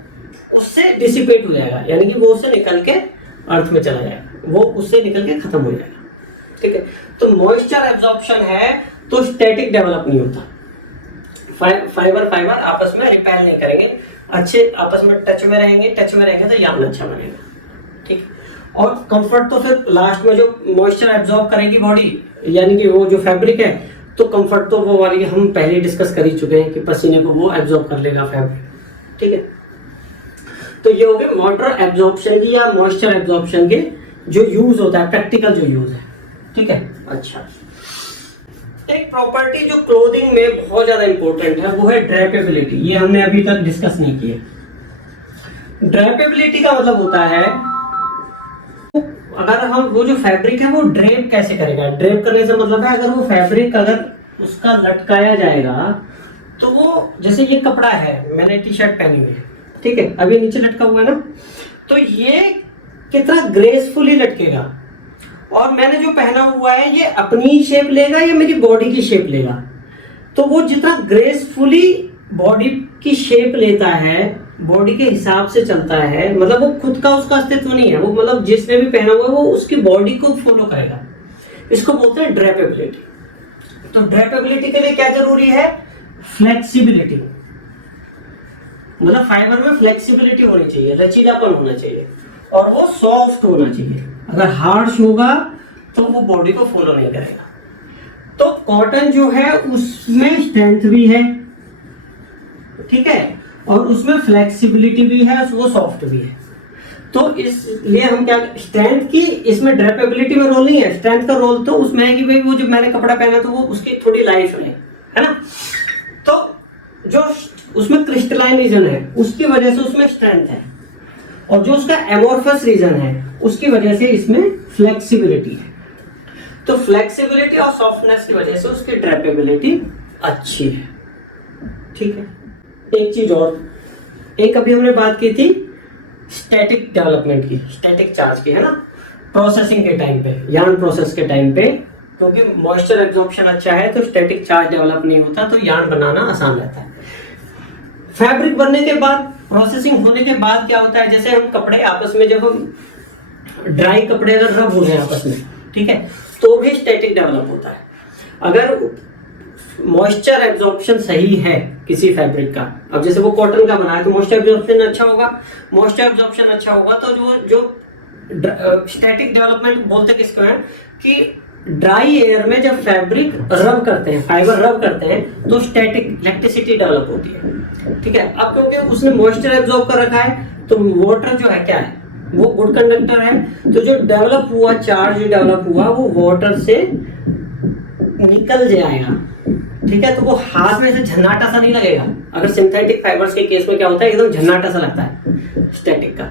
उससे डिसिपेट हो जाएगा, यानी कि वो उससे निकल के अर्थ में चला जाएगा, वो उससे निकल के खत्म हो जाएगा। ठीक है, तो मॉइस्चर एब्जॉर्प्शन है तो स्टैटिक डेवलप नहीं होता। फाइबर आपस में रिपेल नहीं करेंगे, अच्छे आपस में टच में रहेंगे तो यार्न अच्छा बनेगा। ठीक, और कंफर्ट तो फिर लास्ट में जो मॉइस्चर एब्जॉर्ब करेगी बॉडी, यानी कि वो जो फैब्रिक है, तो कंफर्ट तो वो वाली हम पहले डिस्कस कर ही चुके हैं कि पसीने को वो एब्जॉर्ब कर लेगा फैब्रिक। ठीक है, तो ये हो गए वाटर एब्जॉर्प्शन की या मॉइस्चर एब्जॉर्प्शन के जो यूज होता है, प्रैक्टिकल जो यूज है। ठीक है, अच्छा, एक प्रॉपर्टी जो क्लोथिंग में बहुत ज्यादा इंपॉर्टेंट है वो है ड्रेपेबिलिटी। ये हमने अभी तक डिस्कस नहीं किया। ड्रेपेबिलिटी का मतलब होता है अगर हम वो जो फैब्रिक है वो ड्रेप कैसे करेगा। ड्रेप करने से मतलब है अगर वो फैब्रिक अगर उसका लटकाया जाएगा तो वो, जैसे ये कपड़ा है, मैंने टी शर्ट पहनी हुई है, ठीक है, अभी नीचे लटका हुआ है ना, तो ये कितना ग्रेसफुली लटकेगा, और मैंने जो पहना हुआ है ये अपनी शेप लेगा या मेरी बॉडी की शेप लेगा। तो वो जितना ग्रेसफुली बॉडी की शेप लेता है, बॉडी के हिसाब से चलता है, मतलब वो खुद का उसका अस्तित्व नहीं है, वो मतलब जिसने भी पहना हुआ है वो उसकी बॉडी को फॉलो करेगा। इसको बोलते हैं ड्रेपेबिलिटी। तो ड्रेपेबिलिटी के लिए क्या जरूरी है, फ्लेक्सिबिलिटी, मतलब फाइबर में फ्लेक्सिबिलिटी होनी चाहिए, लचीलापन होना चाहिए, और वो सॉफ्ट होना चाहिए। अगर हार्श होगा तो वो बॉडी को फॉलो नहीं करेगा। तो कॉटन जो है उसमें स्ट्रेंथ भी है, ठीक है, और उसमें फ्लेक्सिबिलिटी भी है, वो सॉफ्ट भी है। तो इसलिए हम क्या, स्ट्रेंथ की इसमें ड्रेपेबिलिटी में रोल नहीं है। स्ट्रेंथ का रोल तो उसमें है कि भाई वो जो मैंने कपड़ा पहना तो वो उसकी थोड़ी लाइफ रहे, है ना। तो जो उसमें क्रिस्टलाइन रीजन है उसकी वजह से उसमें स्ट्रेंथ है, और जो उसका एमोर्फस रीजन है उसकी वजह से इसमें फ्लेक्सिबिलिटी है। तो फ्लेक्सिबिलिटी और सॉफ्टनेस की वजह से उसकी ड्रेपेबिलिटी अच्छी है। ठीक है, एक चीज और, एक अभी हमने बात की थी स्टैटिक डेवलपमेंट की, स्टैटिक चार्ज की, है ना, प्रोसेसिंग के टाइम पे, यार्न प्रोसेस के टाइम पे, क्योंकि मॉइस्चर एब्जॉर्प्शन अच्छा है तो स्टैटिक चार्ज डेवलप नहीं होता, तो यार्न बनाना आसान रहता है। फैब्रिक बनने के बाद, प्रोसेसिंग होने के बाद क्या होता है, जैसे हम कपड़े आपस में, जब हम ड्राई कपड़े अगर रब हो जाए आपस में, ठीक है, तो भी स्टैटिक डेवलप होता है। अगर मॉइस्चर एब्जॉर्प्शन सही है किसी फैब्रिक का, अब जैसे वो कॉटन का बना है तो मॉइस्चर एब्जॉर्प्शन अच्छा होगा, मॉइस्चर एब्जॉर्प्शन अच्छा होगा तो जो स्टैटिक डेवलपमेंट बोलते किसको है कि ड्राई एयर में जब फैब्रिक रब करते हैं, फाइबर रब करते हैं, तो स्टैटिक इलेक्ट्रिसिटी डेवलप होती है। ठीक है, अब क्योंकि उसने मॉइस्चर एब्जॉर्ब कर रखा है तो वाटर जो है क्या है, वो गुड कंडक्टर है, तो जो डेवलप हुआ चार्ज डेवलप हुआ वो वाटर से निकल जाएगा। ठीक है, तो वो हाथ में से झन्नाटा सा नहीं लगेगा। अगर सिंथेटिक फाइबर्स के केस में क्या होता है, एकदम झन्नाटा सा लगता है स्टैटिक का।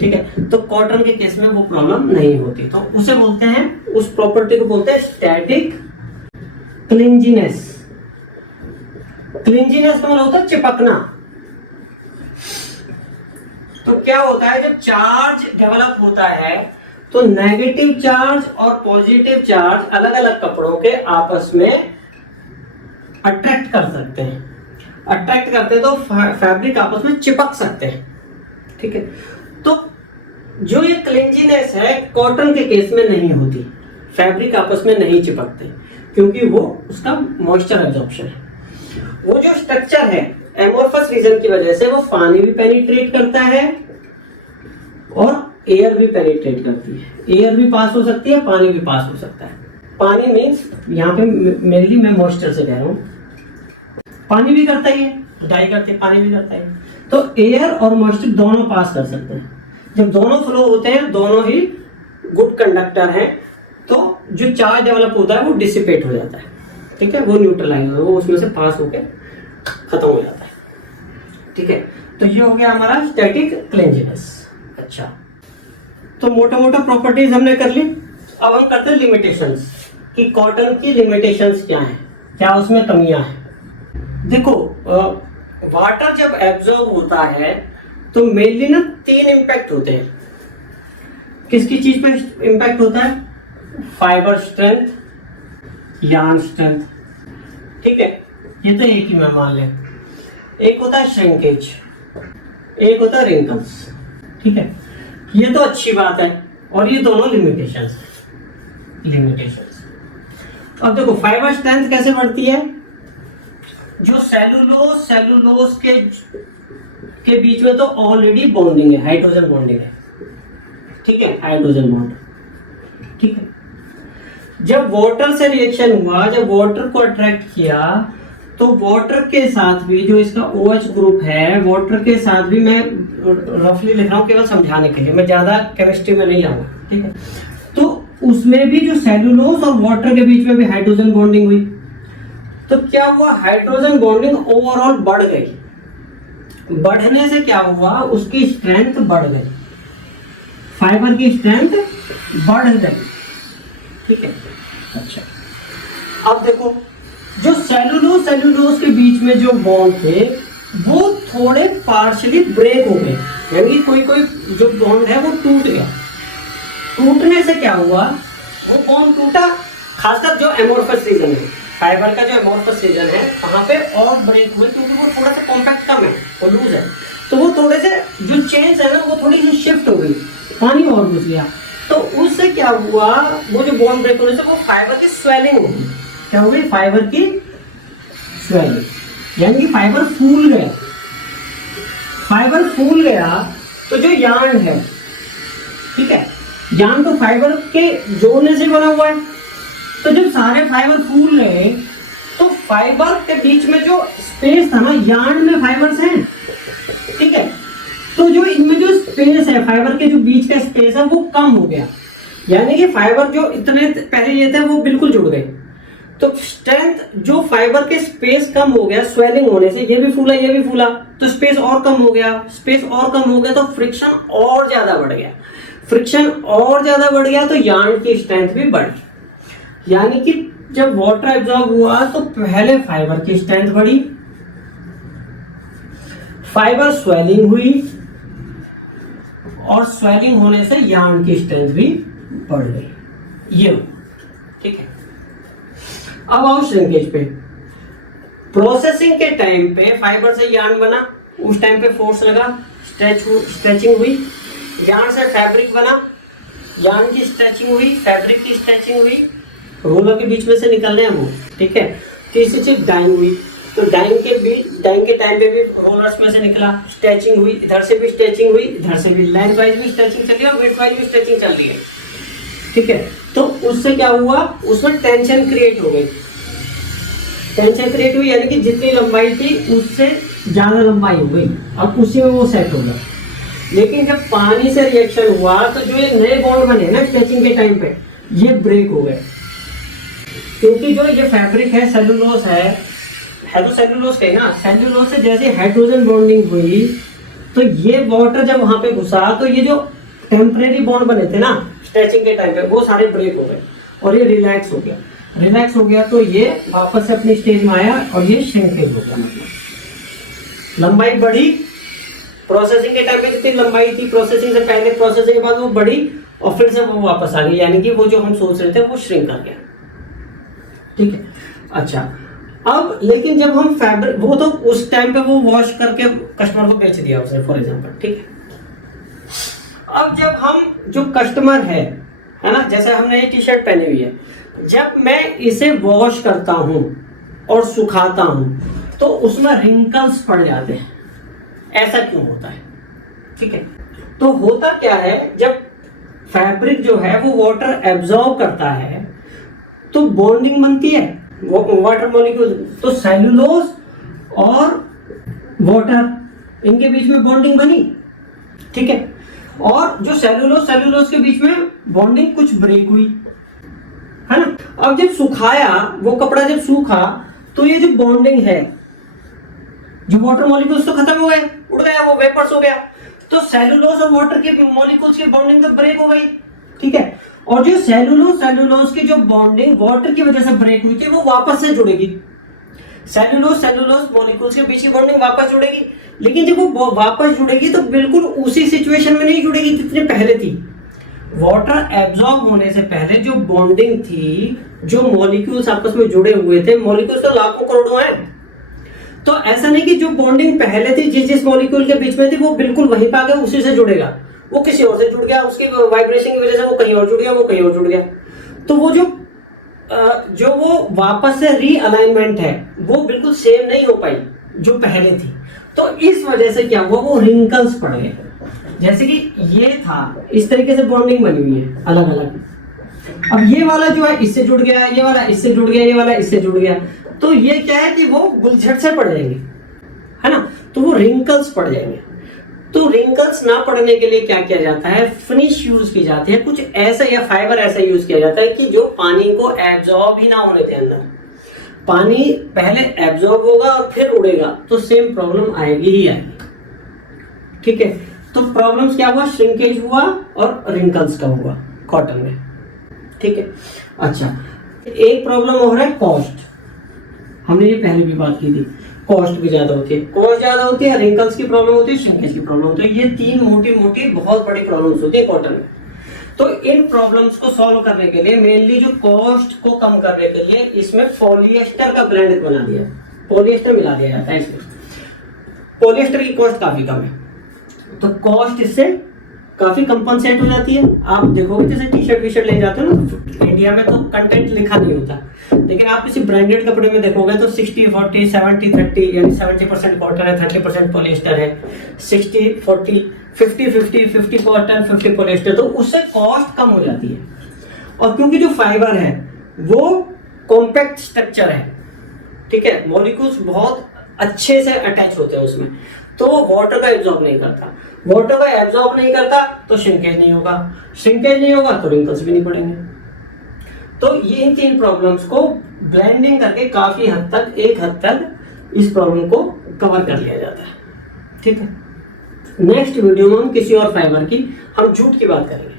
ठीक है, तो कॉटन के केस में वो प्रॉब्लम नहीं होती, तो उसे बोलते हैं, उस प्रॉपर्टी को बोलते हैं स्टैटिक क्लिंजीनेस। क्लिंजीनेस का मतलब होता है चिपकना। तो क्या होता है, जब चार्ज डेवलप होता है तो नेगेटिव चार्ज और पॉजिटिव चार्ज अलग अलग कपड़ों के आपस में अट्रैक्ट कर सकते हैं, अट्रैक्ट करते हैं तो फैब्रिक आपस में चिपक सकते हैं। ठीक है, तो जो ये क्लिंजीनेस है कॉटन के केस में नहीं होती, फैब्रिक आपस में नहीं चिपकते, क्योंकि वो उसका मॉइस्चर एब्जॉर्प्शन है। वो जो स्ट्रक्चर है एमोर्फस रीजन की वजह से वो पानी भी पेनिट्रेट करता है और एयर भी पेनिट्रेट करती है। एयर भी पास हो सकती है, पानी भी पास हो सकता है। पानी मीन्स यहाँ पे मेनली मैं मॉइस्चर से कह रहा हूँ, पानी भी करता ही है, डाई करते पानी भी करता है। तो एयर और मॉइस्चर दोनों पास कर सकते हैं। जब दोनों फ्लो होते हैं, दोनों ही गुड कंडक्टर हैं, तो जो चार्ज डेवलप होता है वो डिसिपेट हो जाता है, ठीक है, वो न्यूट्रलाइज हो, वो उसमें से पास होकर खत्म हो जाता है, ठीक है। तो ये हो गया हमारा स्टैटिक क्लेंजीनेस। अच्छा, तो मोटा मोटा प्रॉपर्टीज हमने कर ली। अब हम करते हैं लिमिटेशंस, कि कॉटन की लिमिटेशंस क्या हैं, क्या उसमें कमियां हैं। देखो, वाटर जब एब्जॉर्ब होता है तो मेनली ना 3 इम्पैक्ट होते हैं। किसकी चीज पे इम्पैक्ट होता है? फाइबर स्ट्रेंथ, यार्न स्ट्रेंथ, ठीक है, ये तो एक ही में मान लें। एक होता है श्रिंकेज, एक होता है रिंकल्स, ठीक है, ये तो अच्छी बात है। और ये दोनों लिमिटेशंस। अब देखो फाइबर स्ट्रेंथ कैसे बढ़ती है? जो सेलुलोज के बीच में तो ऑलरेडी बॉन्डिंग है, हाइड्रोजन बॉन्डिंग है, ठीक है, हाइड्रोजन बॉन्ड, ठीक है। जब वाटर से रिएक्शन हुआ, जब वाटर को अट्रैक्ट किया, तो वाटर के साथ भी जो इसका OH ग्रुप है, वाटर के साथ भी, मैं रफली लिख रहा हूँ केवल समझाने के लिए, मैं ज्यादा केमिस्ट्री में नहीं जाऊंगा, ठीक है। तो उसमें भी जो सेलुलोज और वाटर के बीच में भी हाइड्रोजन बॉन्डिंग हुई, तो क्या हुआ? हाइड्रोजन बॉन्डिंग ओवरऑल बढ़ गई। बढ़ने से क्या हुआ? उसकी स्ट्रेंथ बढ़ गई, फाइबर की स्ट्रेंथ बढ़ गई, ठीक है। अच्छा, अब देखो, जो सेलुलोज के बीच में जो बॉन्ड थे वो थोड़े पार्शियली ब्रेक हो गए, यानी कोई जो बॉन्ड है वो टूट गया। टूटने से क्या हुआ? वो बॉन्ड टूटा, खासकर जो एमोर्फस रीजन है, फाइबर का जो एमोर्फस रीजन है, वहां पे और ब्रेक हुए, क्योंकि वो थोड़ा सा कॉम्पैक्ट कम है, वो लूज है, तो वो थोड़े से जो चेंज है ना, वो थोड़ी सी शिफ्ट हो गई, पानी और घुस गया। तो उससे क्या हुआ? वो जो बॉन्ड ब्रेक होने से वो फाइबर की स्वेलिंग हो गई। क्या हो गई? फाइबर की स्वेलिंग, यानी कि फाइबर फूल गया। फाइबर फूल गया तो जो यार्न है, ठीक है, यार्न तो फाइबर के जोड़ने से बना हुआ है, तो जब सारे फाइबर फूल गए तो फाइबर के बीच में जो स्पेस था ना, यार्न में फाइबर्स हैं, ठीक है, तो जो इनमें जो स्पेस है, फाइबर के जो बीच का स्पेस है वो कम हो गया, यानी कि फाइबर जो इतने पहले ये थे वो बिल्कुल जुड़ गए। तो स्ट्रेंथ, जो फाइबर के स्पेस कम हो गया स्वेलिंग होने से, ये भी फूला ये भी फूला, तो स्पेस और कम हो गया, स्पेस और कम हो गया तो फ्रिक्शन और ज्यादा बढ़ गया, फ्रिक्शन और ज्यादा बढ़ गया तो यार्न की स्ट्रेंथ भी बढ़ी। यानी कि जब वाटर एब्जॉर्ब हुआ तो पहले फाइबर की स्ट्रेंथ बढ़ी, फाइबर स्वेलिंग हुई, और स्वेलिंग होने से यार्न की स्ट्रेंथ भी बढ़ गई, ये, ठीक है। अब आओ श्रिंकेज पे। प्रोसेसिंग के टाइम पे फाइबर से यार्न बना, उस टाइम पे फोर्स लगा, स्ट्रेचिंग हुई, यार्न से फैब्रिक बना, यार्न की स्ट्रेचिंग हुई, फैब्रिक की स्ट्रेचिंग हुई, रोलर के बीच में से निकल रहे हैं वो, ठीक है। तीसरी चीज डाइंग हुई, तो डाइंग के टाइम पे भी रोलर्स में से निकला, स्ट्रेचिंग हुई, इधर से भी स्ट्रेचिंग हुई, इधर से भी लेंथ वाइज भी स्ट्रेचिंग चली और वेट वाइज भी स्ट्रेचिंग चल रही है, ठीक है। तो उससे क्या हुआ? उसमें टेंशन क्रिएट हो गई, टेंशन क्रिएट हुई, यानी कि जितनी लंबाई थी उससे ज्यादा लंबाई हो गई, अब उसी में वो सेट हो गया। लेकिन जब पानी से रिएक्शन हुआ तो जो ये नए बॉन्ड बने ना स्ट्रेचिंग के टाइम पे, ये ब्रेक हो गए, क्योंकि जो ये फैब्रिक है सेलुलोज है तो सेलुलोज का है ना, सेलुलोज से जैसे हाइड्रोजन बॉन्डिंग हुई तो ये वाटर जब वहां पे घुसा तो ये जो टेम्परेरी बॉन्ड बने थे ना स्ट्रेचिंग के टाइम पे, वो सारे ब्रेक हो गए और ये रिलैक्स हो गया तो ये वापस से अपनी स्टेज में आया और ये श्रिंकेज हो गया। मतलब लंबाई बढ़ी, प्रोसेसिंग के टाइम पे जितनी लंबाई थी प्रोसेसिंग से पहले, प्रोसेसिंग के बाद वो बढ़ी और फिर से वो वापस आ गई, यानी कि वो जो हम सोच रहे थे वो श्रिंक कर गया, ठीक है। अच्छा, अब लेकिन जब हम फैब्रिक, वो तो उस टाइम पे वो वॉश करके कस्टमर को बेच दिया उसने फॉर एग्जांपल, ठीक है। अब जब हम जो कस्टमर है ना, जैसे हमने ये टी शर्ट पहनी हुई है, जब मैं इसे वॉश करता हूं और सुखाता हूं तो उसमें रिंकल्स पड़ जाते हैं, ऐसा क्यों होता है, ठीक है। तो होता क्या है, जब फैब्रिक जो है वो वाटर एब्जॉर्ब करता है तो बॉन्डिंग बनती है वाटर मॉलिक्यूल, तो सेलुलोज और वाटर इनके बीच में बॉन्डिंग बनी, ठीक है। और जो सेलुलोज के बीच में बॉन्डिंग कुछ ब्रेक हुई, है ना। अब जब सुखाया, वो कपड़ा जब सूखा, तो ये जो बॉन्डिंग है, जो वाटर मॉलिक्यूल्स तो खत्म हो गए, उड़ गया, वो वेपर्स हो गया, तो सेलुलोज और वाटर के मॉलिक्यूल्स की बॉन्डिंग तो ब्रेक हो गई, ठीक है। और जो सेलुलोज की जो बॉन्डिंग वाटर की वजह से ब्रेक हुई थी, वो वापस से जुड़ेगी, सेलुलोज मॉलिक्यूल्स के बीच की बॉन्डिंग वापस जुड़ेगी। लेकिन जब वो वापस जुड़ेगी तो बिल्कुल उसी सिचुएशन में नहीं जुड़ेगी जितने पहले थी। वाटर एब्जॉर्ब होने से पहले जो बॉन्डिंग थी, जो मॉलिक्यूल्स आपस में जुड़े हुए थे, मॉलिक्यूल्स तो लाखों करोड़ों हैं, तो ऐसा नहीं कि जो बॉन्डिंग पहले थी जिस मॉलिक्यूल के बीच में थी, वो बिल्कुल वहीं पे आके उसी से जुड़ेगा, वो किसी और से जुड़ गया, उसकी वाइब्रेशन की वजह से वो कहीं और जुड़ गया, वो कहीं और जुड़ गया, तो वो जो वो वापस से रीअलाइनमेंट है वो बिल्कुल सेम नहीं हो पाई जो पहले थी। तो इस वजह से क्या हुआ, वो रिंकल्स पड़ गए। जैसे कि ये था, इस तरीके से बॉन्डिंग बनी हुई है अलग अलग, अब ये वाला जो है इससे जुड़ गया, ये वाला इससे जुड़ गया, ये वाला इससे जुड़ गया, तो ये क्या है कि वो गुलझट से पड़ जाएंगे, है ना, तो वो रिंकल्स पड़ जाएंगे। तो रिंकल्स ना पड़ने के लिए क्या किया जाता है, फिनिश यूज की जाती है, कुछ ऐसा या फाइबर ऐसा यूज किया जाता है कि जो पानी को एब्जॉर्ब ही ना होने दे अंदर। पानी पहले एब्जॉर्ब होगा और फिर उड़ेगा, तो सेम प्रॉब्लम आएगी ही आएगी, ठीक है। तो प्रॉब्लम्स क्या हुआ, श्रिंकेज हुआ और रिंकल्स का हुआ कॉटन में, ठीक है। अच्छा, एक प्रॉब्लम हो रहा है कॉस्ट, हमने ये पहले भी बात की थी, कॉस्ट भी ज्यादा होती है, कॉस्ट ज्यादा होती है, रिंकल्स की प्रॉब्लम होती है, श्रिंकेज की प्रॉब्लम होती है। ये तीन मोटी मोटी बहुत बड़ी प्रॉब्लम्स होती है कॉटन में। तो इन प्रॉब्लम्स को सॉल्व करने के लिए, मेनली जो कॉस्ट को कम करने के लिए, इसमें पॉलिएस्टर का ब्लेंड बना दिया, पॉलिएस्टर मिला दिया जाता है इसमें। पॉलिएस्टर की कॉस्ट काफी कम है, तो कॉस्ट इससे काफी कंपनसेट हो जाती है। आप देखोगे जैसे टी शर्ट वी शर्ट ले जाते हो ना, इंडिया में तो कंटेंट लिखा नहीं होता, लेकिन आप किसी ब्रांडेड कपड़े में देखोगे तो 60-40, 70-30, यानी 70% कॉटन है, 30% पॉलिएस्टर है, 60-40, 50-50, 50 कॉटन, 50 पॉलिएस्टर, तो उससे कॉस्ट कम हो जाती है। और क्योंकि जो फाइबर है वो कॉम्पैक्ट स्ट्रक्चर है, ठीक है, मॉलिक्यूल्स बहुत अच्छे से अटैच होते हैं उसमें, तो वाटर का एब्जॉर्ब नहीं करता, वाटर का एब्जॉर्ब नहीं करता तो श्रिंकेज नहीं होगा, श्रिंकेज नहीं होगा तो रिंकल्स भी नहीं पड़ेंगे। तो ये इन तीन प्रॉब्लम्स को ब्लेंडिंग करके काफी हद तक, एक हद तक इस प्रॉब्लम को कवर कर लिया जाता है, ठीक है। नेक्स्ट वीडियो में हम किसी और फाइबर की, हम जूट की बात करेंगे,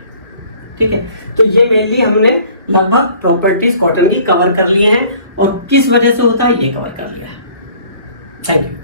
ठीक है। तो ये मेनली हमने लगभग प्रॉपर्टीज कॉटन की कवर कर लिए हैं, और किस वजह से होता है ये कवर कर लिया है। Thank you.